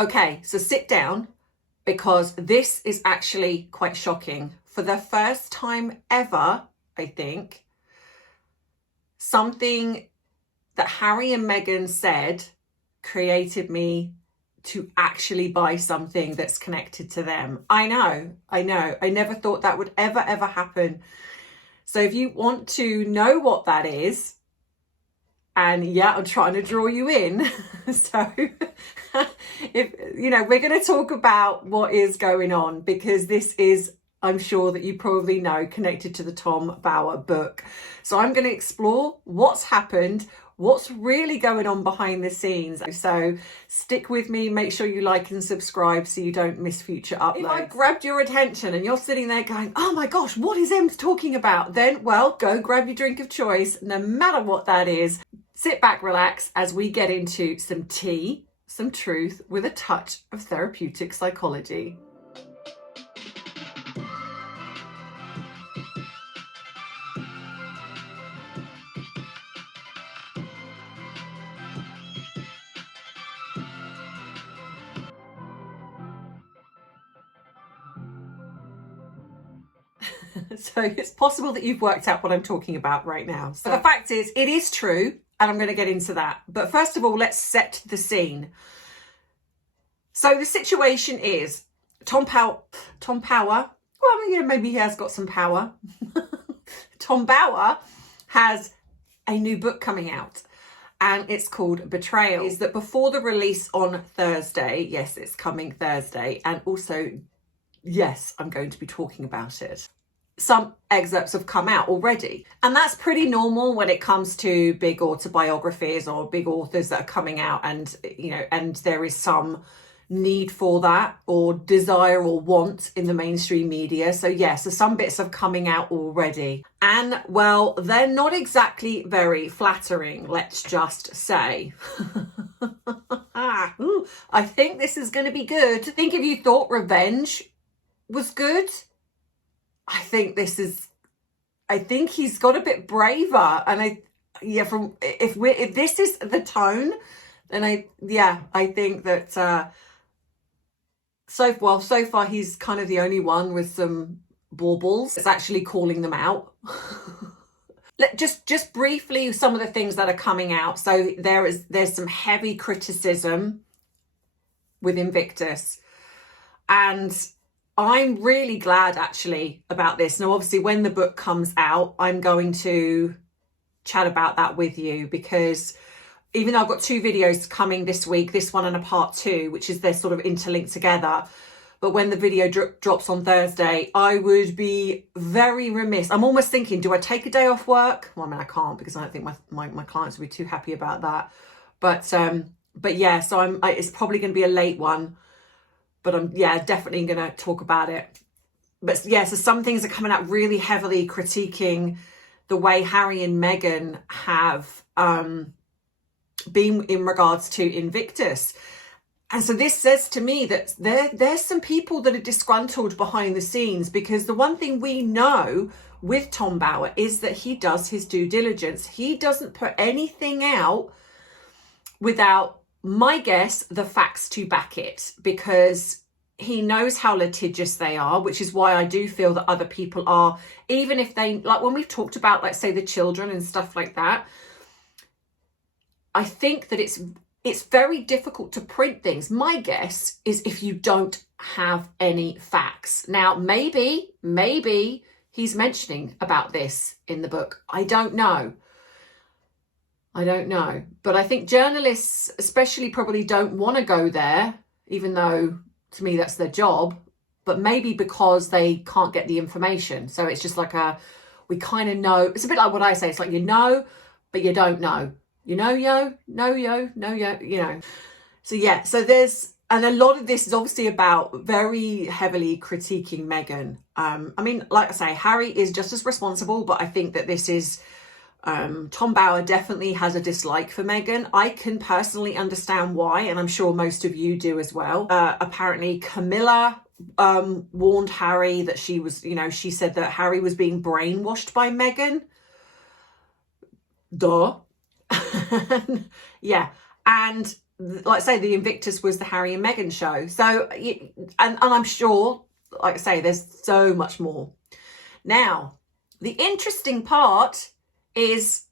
Okay, so sit down, because this is actually quite shocking. For the first time ever, I think, something that Harry and Meghan said created me to actually buy something that's connected to them. I know. I never thought that would ever happen. So if you want to know what that is, and yeah, I'm trying to draw you in. So if you know, we're going to talk about what is going on, because this is, I'm sure that you probably know, connected to the Tom Bower book. So I'm going to explore what's happened, what's really going on behind the scenes. So stick with me, make sure you like and subscribe so you don't miss future uploads. If I grabbed your attention and you're sitting there going, oh my gosh, what is Em's talking about? Then, well, go grab your drink of choice, no matter what that is. Sit back, relax, as we get into some tea, some truth, with a touch of therapeutic psychology. So it's possible that you've worked out what I'm talking about right now. So the fact is, it is true, and I'm going to get into that. But first of all, let's set the scene. So the situation is Tom Power, well, yeah, maybe he has got some power. Tom Bower has a new book coming out, and it's called Betrayal. Is that before the release on Thursday? Yes, it's coming Thursday. And also, yes, I'm going to be talking about it. Some excerpts have come out already, and that's pretty normal when it comes to big autobiographies or big authors that are coming out, and you know, and there is some need for that, or desire or want in the mainstream media. So yes, so some bits are coming out already, and well, they're not exactly very flattering, let's just say. I think this is going to be good. I think if you thought Revenge was good, I think he's got a bit braver, and if this is the tone, then I think that so far he's kind of the only one with some baubles that's actually calling them out. Just briefly, some of the things that are coming out. So there's some heavy criticism with Invictus, and I'm really glad actually about this. Now, obviously, when the book comes out, I'm going to chat about that with you, because even though I've got 2 videos coming this week, this one and a part 2, which is they're sort of interlinked together. But when the video drops on Thursday, I would be very remiss. I'm almost thinking, do I take a day off work? Well, I mean, I can't, because I don't think my clients would be too happy about that. But yeah, so it's probably going to be a late one. But I'm, definitely going to talk about it. But yeah, so some things are coming out really heavily critiquing the way Harry and Meghan have been in regards to Invictus. And so this says to me that there's some people that are disgruntled behind the scenes, because the one thing we know with Tom Bower is that he does his due diligence. He doesn't put anything out without, my guess, the facts to back it, because he knows how litigious they are, which is why I do feel that other people are, even if they, like when we've talked about, like, say, the children and stuff like that, I think that it's very difficult to print things. My guess is if you don't have any facts. Now, maybe he's mentioning about this in the book. I don't know. But I think journalists especially probably don't want to go there, even though to me that's their job, but maybe because they can't get the information. So it's just like we kind of know. It's a bit like what I say. It's like, you know, but you don't know. You know, you know. So yeah, so and a lot of this is obviously about very heavily critiquing Meghan. I mean, like I say, Harry is just as responsible, but I think that this is, Tom Bower definitely has a dislike for Meghan. I can personally understand why, and I'm sure most of you do as well. Apparently Camilla warned Harry that she was, she said that Harry was being brainwashed by Meghan. Duh. Yeah. And like I say, the Invictus was the Harry and Meghan show. So, and I'm sure, like I say, there's so much more. Now, the interesting part is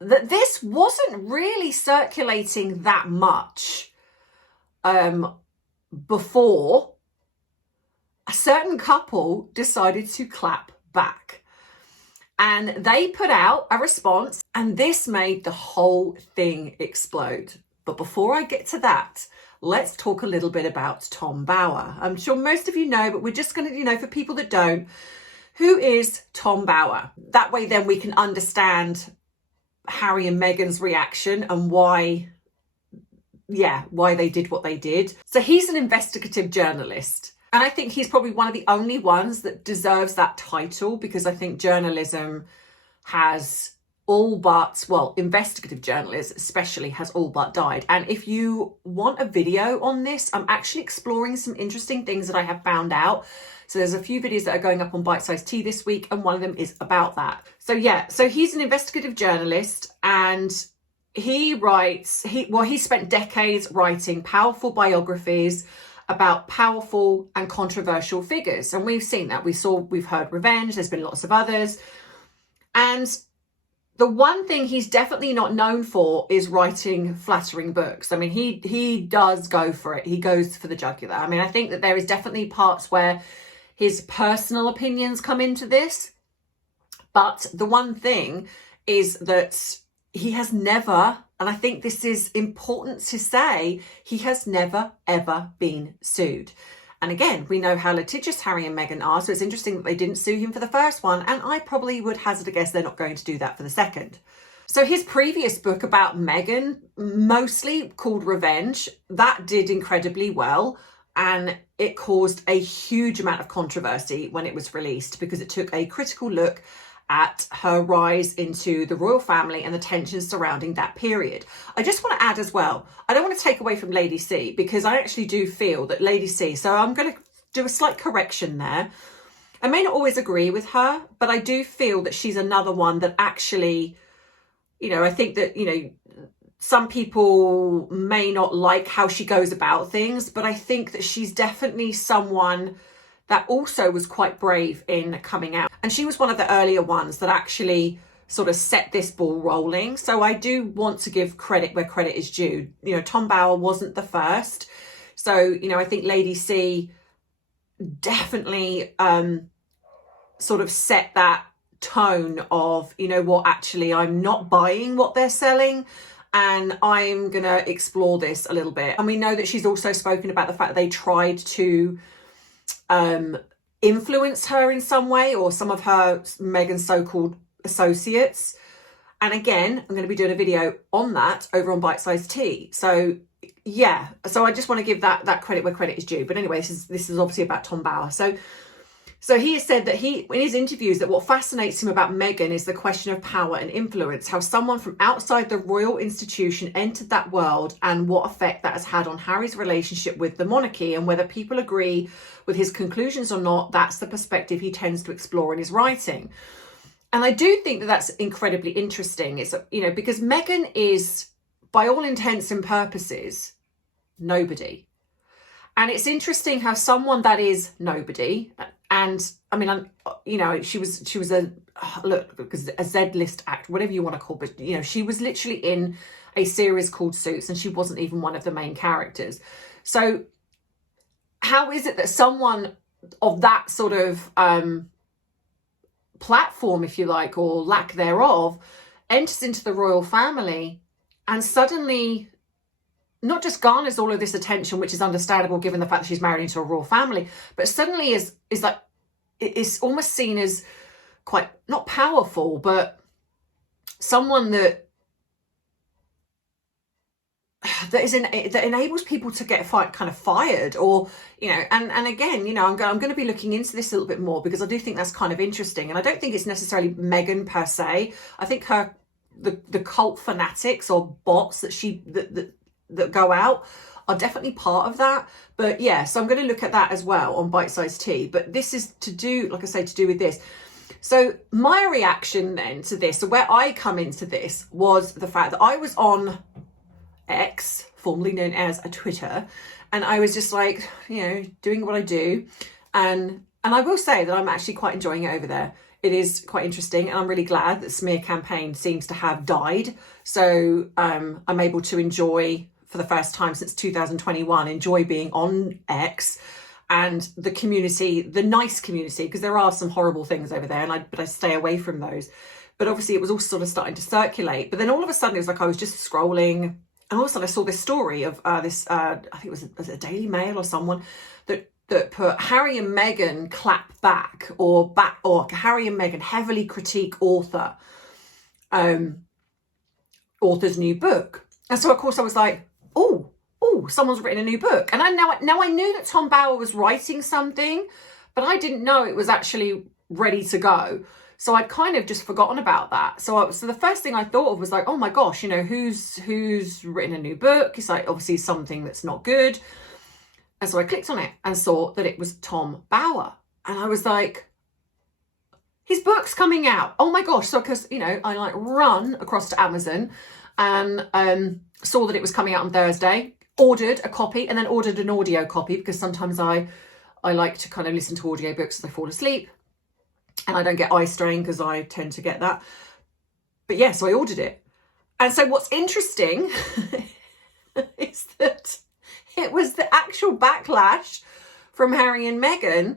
that this wasn't really circulating that much before a certain couple decided to clap back. And they put out a response, and this made the whole thing explode. But before I get to that, let's talk a little bit about Tom Bower. I'm sure most of you know, but we're just going to, for people that don't, who is Tom Bower? That way then we can understand Harry and Meghan's reaction and why they did what they did. So he's an investigative journalist. And I think he's probably one of the only ones that deserves that title, because I think journalism has all but, well, investigative journalism especially has all but died. And if you want a video on this, I'm actually exploring some interesting things that I have found out. So there's a few videos that are going up on Bite Size Tea this week, and one of them is about that. So yeah, so he's an investigative journalist, and he spent decades writing powerful biographies about powerful and controversial figures. And we've seen that. We've heard Revenge, there's been lots of others. And the one thing he's definitely not known for is writing flattering books. I mean, he does go for it. He goes for the jugular. I mean, I think that there is definitely parts where his personal opinions come into this. But the one thing is that he has never, and I think this is important to say, he has never, ever been sued. And again, we know how litigious Harry and Meghan are, so it's interesting that they didn't sue him for the first one, and I probably would hazard a guess they're not going to do that for the second. So his previous book about Meghan, mostly called Revenge, that did incredibly well, and it caused a huge amount of controversy when it was released, because it took a critical look at her rise into the royal family and the tensions surrounding that period. I just want to add as well, I don't want to take away from Lady C, because I actually do feel that Lady C, so I'm going to do a slight correction there. I may not always agree with her, but I do feel that she's another one that actually, I think that, some people may not like how she goes about things, but I think that she's definitely someone that also was quite brave in coming out. And she was one of the earlier ones that actually sort of set this ball rolling. So I do want to give credit where credit is due. Tom Bower wasn't the first. So, I think Lady C definitely sort of set that tone of, actually, I'm not buying what they're selling, and I'm going to explore this a little bit. And we know that she's also spoken about the fact that they tried to influence her in some way, or some of her Meghan's so-called associates. And again, I'm going to be doing a video on that over on Bite Size Tea. So yeah, so I just want to give that credit where credit is due. But anyway, this is obviously about Tom Bower. So he has said that in his interviews, that what fascinates him about Meghan is the question of power and influence, how someone from outside the royal institution entered that world, and what effect that has had on Harry's relationship with the monarchy, and whether people agree with his conclusions or not. That's the perspective he tends to explore in his writing. And I do think that that's incredibly interesting. It's, because Meghan is, by all intents and purposes, nobody. And it's interesting how someone that is nobody, and I mean, she was a Z-list actor, whatever you want to call it, but she was literally in a series called Suits, and she wasn't even one of the main characters. So how is it that someone of that sort of platform, if you like, or lack thereof, enters into the royal family and suddenly not just garners all of this attention, which is understandable given the fact that she's married into a royal family, but suddenly is like, it's almost seen as quite, not powerful, but someone that enables people to get kind of fired, or and again, I'm going to be looking into this a little bit more, because I do think that's kind of interesting. And I don't think it's necessarily Meghan per se. I think the cult fanatics or bots that go out are definitely part of that. But yeah, so I'm going to look at that as well on Bite Size Tea. But this is to do with this. So my reaction then to this, so where I come into this, was the fact that I was on X, formerly known as a Twitter. And I was just like, you know, doing what I do. And I will say that I'm actually quite enjoying it over there. It is quite interesting, and I'm really glad that smear campaign seems to have died. So I'm able to enjoy, for the first time since 2021, enjoy being on X and the community, the nice community, because there are some horrible things over there, but I stay away from those. But obviously it was all sort of starting to circulate. But then all of a sudden it was like I was just scrolling, and all of a sudden I saw this story of this, I think was it a Daily Mail or someone that put Harry and Meghan clap back, or Harry and Meghan heavily critique author's new book. And so of course I was like, oh, someone's written a new book. And I knew that Tom Bower was writing something, but I didn't know it was actually ready to go. So I'd kind of just forgotten about that. So the first thing I thought of was like, oh my gosh, you know, who's written a new book? It's like obviously something that's not good. And so I clicked on it and saw that it was Tom Bower. And I was like, his book's coming out. Oh my gosh. So because, you know, I like run across to Amazon and saw that it was coming out on Thursday, ordered a copy, and then ordered an audio copy, because sometimes I like to kind of listen to audiobooks as I fall asleep. And I don't get eye strain because I tend to get that. But yeah, so I ordered it. And so what's interesting is that it was the actual backlash from Harry and Meghan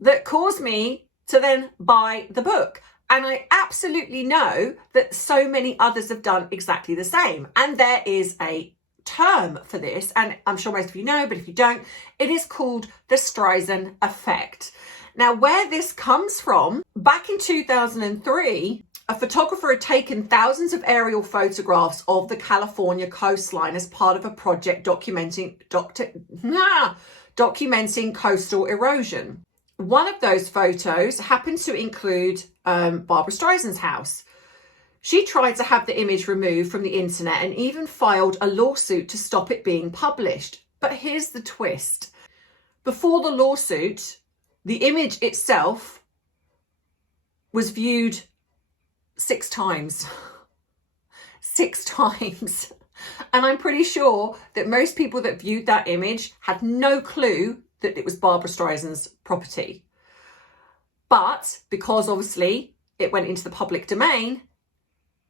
that caused me to then buy the book. And I absolutely know that so many others have done exactly the same. And there is a term for this, and I'm sure most of you know, but if you don't, it is called the Streisand effect. Now, where this comes from, back in 2003, a photographer had taken thousands of aerial photographs of the California coastline as part of a project documenting coastal erosion. One of those photos happened to include Barbra Streisand's house. She tried to have the image removed from the internet and even filed a lawsuit to stop it being published. But here's the twist. Before the lawsuit, the image itself was viewed 6 times. 6 times. And I'm pretty sure that most people that viewed that image had no clue that it was Barbra Streisand's property. But because obviously it went into the public domain,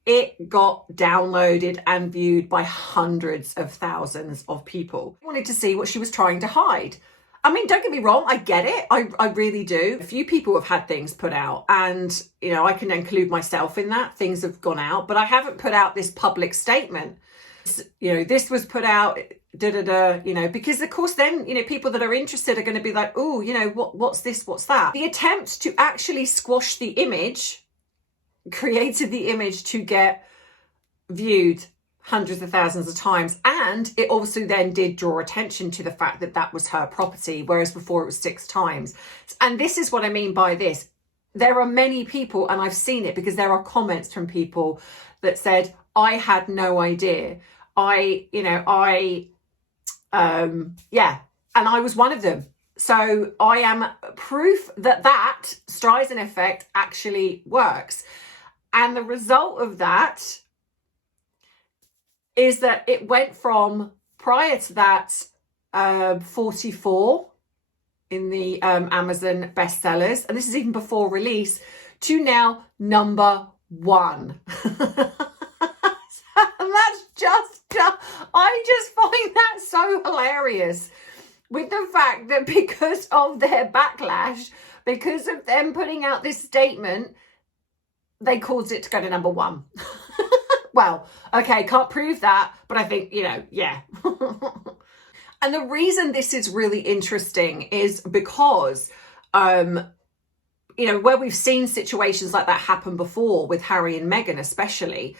it got downloaded and viewed by hundreds of thousands of people. I wanted to see what she was trying to hide. I mean, don't get me wrong, I get it. I really do. A few people have had things put out, and, you know, I can include myself in that. Things have gone out, but I haven't put out this public statement. You know, this was put out, you know, because of course then, you know, people that are interested are going to be like, oh, you know, what's this, what's that? The attempt to actually squash the image created the image to get viewed hundreds of thousands of times, and it obviously then did draw attention to the fact that that was her property, whereas before it was 6 times. And this is what I mean by this. There are many people, and I've seen it because there are comments from people that said, I had no idea. And I was one of them. So I am proof that Streisand effect actually works. And the result of that is that it went from, prior to that, 44 in the Amazon bestsellers, and this is even before release, to now number 1. And that's I just find that so hilarious, with the fact that because of their backlash, because of them putting out this statement, they caused it to go to number 1. Well, okay, can't prove that, but I think, you know, yeah. And the reason this is really interesting is because, you know, where we've seen situations like that happen before with Harry and Meghan especially,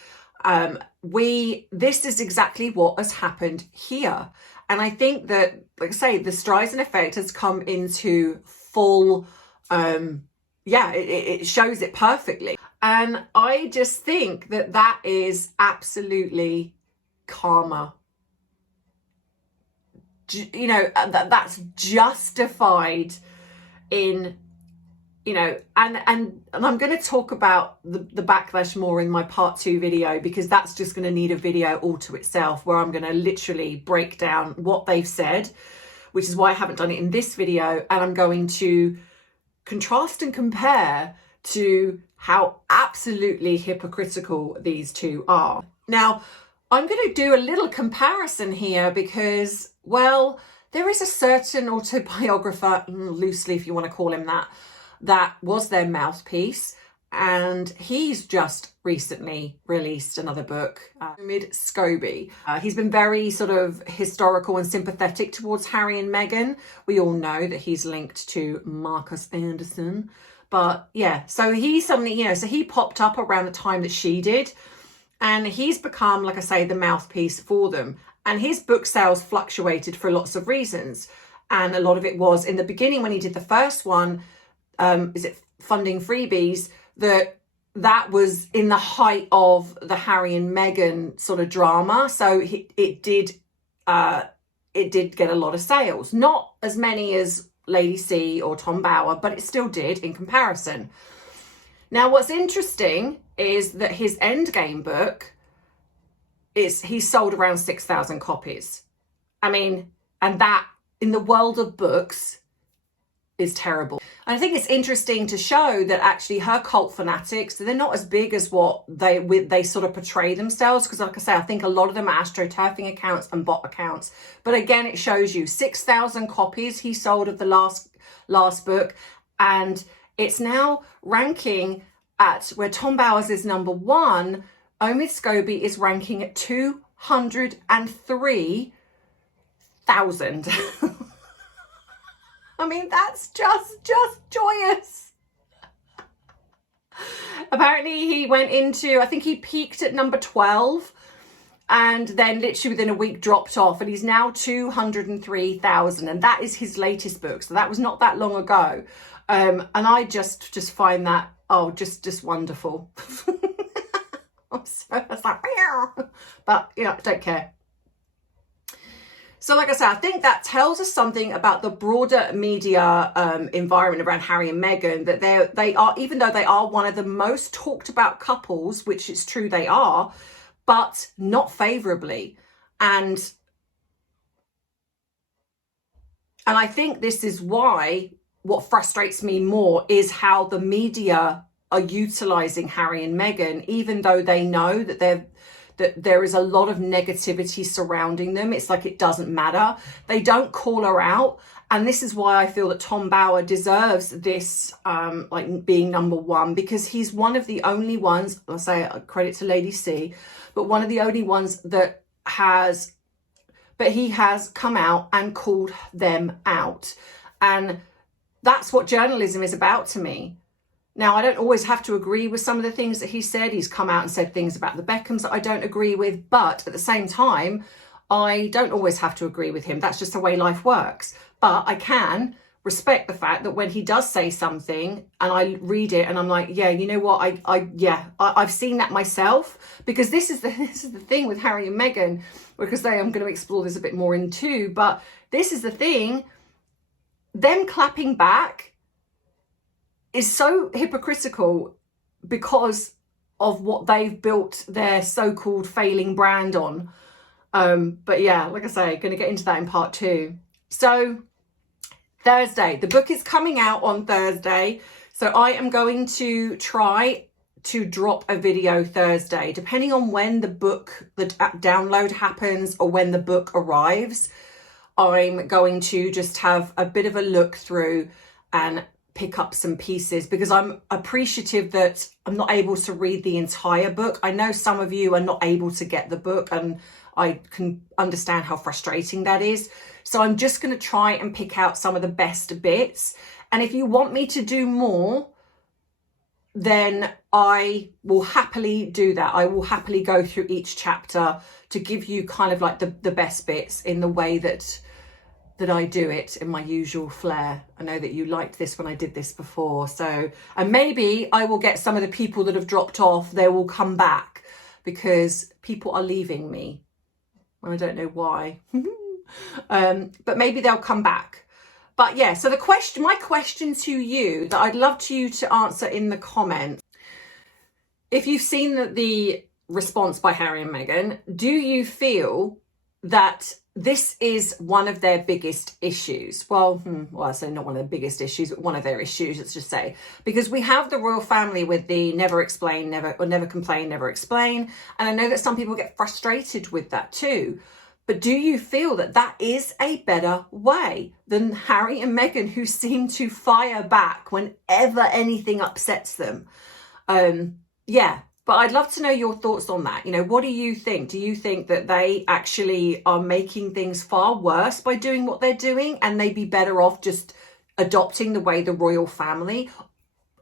this is exactly what has happened here. And I think that, like I say, the Streisand effect has come into full, it shows it perfectly. And I just think that that is absolutely karma. You know, that's justified in you know, and I'm going to talk about the backlash more in my part 2 video, because that's just going to need a video all to itself, where I'm going to literally break down what they've said, which is why I haven't done it in this video. And I'm going to contrast and compare to how absolutely hypocritical these two are. Now, I'm going to do a little comparison here because, well, there is a certain autobiographer, loosely if you want to call him that, that was their mouthpiece, and he's just recently released another book, Iexplore. He's been very sort of historical and sympathetic towards Harry and Meghan. We all know that he's linked to Marcus Anderson, but yeah, so he suddenly, you know, so he popped up around the time that she did, and he's become, like I say, the mouthpiece for them. And his book sales fluctuated for lots of reasons, and a lot of it was in the beginning when he did the first one, is it Funding Freebies, that was in the height of the Harry and Meghan sort of drama. So it did get a lot of sales, not as many as Lady C or Tom Bower, but it still did in comparison. Now, what's interesting is that his Endgame book he sold around 6,000 copies. I mean, and that in the world of books is terrible. And I think it's interesting to show that actually her cult fanatics, they're not as big as what they sort of portray themselves, because like I say, I think a lot of them are astroturfing accounts and bot accounts. But again, it shows you 6,000 copies he sold of the last book, and it's now ranking at where Tom Bowers is number 1. Iexplore is ranking at 203,000. I mean, that's just joyous. Apparently he went into, I think he peaked at number 12 and then literally within a week dropped off, and he's now 203,000, and that is his latest book. So that was not that long ago. And I just find that, just wonderful. So it's like, but you know, I don't care. So like I said, I think that tells us something about the broader media environment around Harry and Meghan, that they are, even though they are one of the most talked about couples, which it's true they are, but not favorably. And I think this is why what frustrates me more is how the media are utilizing Harry and Meghan, even though they know that there is a lot of negativity surrounding them. It's like it doesn't matter. They don't call her out. And this is why I feel that Tom Bower deserves this, like being number 1, because he's one of the only ones, I'll say credit to Lady C, but one of the only ones that he has come out and called them out. And that's what journalism is about to me. Now, I don't always have to agree with some of the things that he said. He's come out and said things about the Beckhams that I don't agree with. But at the same time, I don't always have to agree with him. That's just the way life works. But I can respect the fact that when he does say something and I read it and I'm like, yeah, you know what? I've seen that myself, because this is the thing with Harry and Meghan, because I'm going to explore this a bit more in too. But this is the thing, them clapping back is so hypocritical because of what they've built their so-called failing brand on. But yeah, like I say, going to get into that in part 2. So Thursday, the book is coming out on Thursday. So I am going to try to drop a video Thursday, depending on when the download happens or when the book arrives. I'm going to just have a bit of a look through and pick up some pieces, because I'm appreciative that I'm not able to read the entire book. I know some of you are not able to get the book, and I can understand how frustrating that is. So I'm just going to try and pick out some of the best bits. And if you want me to do more, then I will happily do that. I will happily go through each chapter to give you kind of like the best bits in the way that I do it in my usual flair. I know that you liked this when I did this before. So, and maybe I will get some of the people that have dropped off, they will come back, because people are leaving me. I don't know why. But maybe they'll come back. But yeah, so my question to you that I'd love you to answer in the comments, if you've seen the response by Harry and Meghan, do you feel that this is one of their biggest issues? Well, I say not one of the biggest issues, but one of their issues, let's just say, because we have the royal family with the never explain, never complain, never explain. And I know that some people get frustrated with that too. But do you feel that that is a better way than Harry and Meghan, who seem to fire back whenever anything upsets them? Yeah, but I'd love to know your thoughts on that. You know, what do you think? Do you think that they actually are making things far worse by doing what they're doing, and they'd be better off just adopting the way the royal family?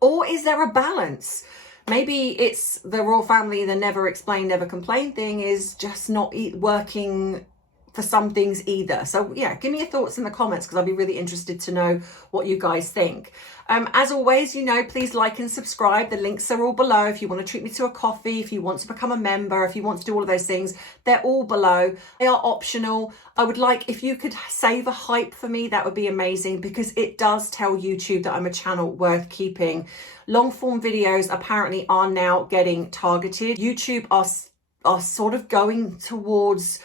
Or is there a balance? Maybe it's the royal family, the never explain, never complain thing is just not working for some things either. So yeah, give me your thoughts in the comments, because I'll be really interested to know what you guys think. As always, you know, please like and subscribe. The links are all below. If you want to treat me to a coffee, if you want to become a member, if you want to do all of those things, they're all below. They are optional. I would like, if you could save a hype for me, that would be amazing, because it does tell YouTube that I'm a channel worth keeping. Long form videos apparently are now getting targeted. YouTube are sort of going towards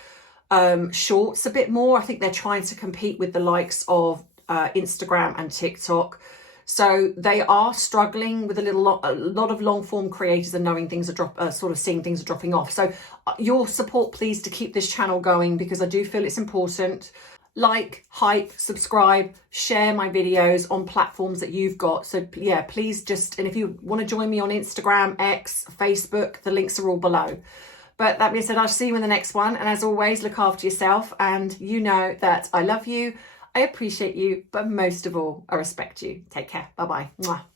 shorts a bit more. I think they're trying to compete with the likes of Instagram and TikTok. So they are struggling with a lot of long form creators and knowing things are sort of seeing things are dropping off. So your support, please, to keep this channel going, because I do feel it's important. Like, hype, subscribe, share my videos on platforms that you've got. So yeah, please just, and if you want to join me on Instagram, X, Facebook, the links are all below. But that being said, I'll see you in the next one. And as always, look after yourself. And you know that I love you, I appreciate you, but most of all, I respect you. Take care. Bye-bye. Mwah.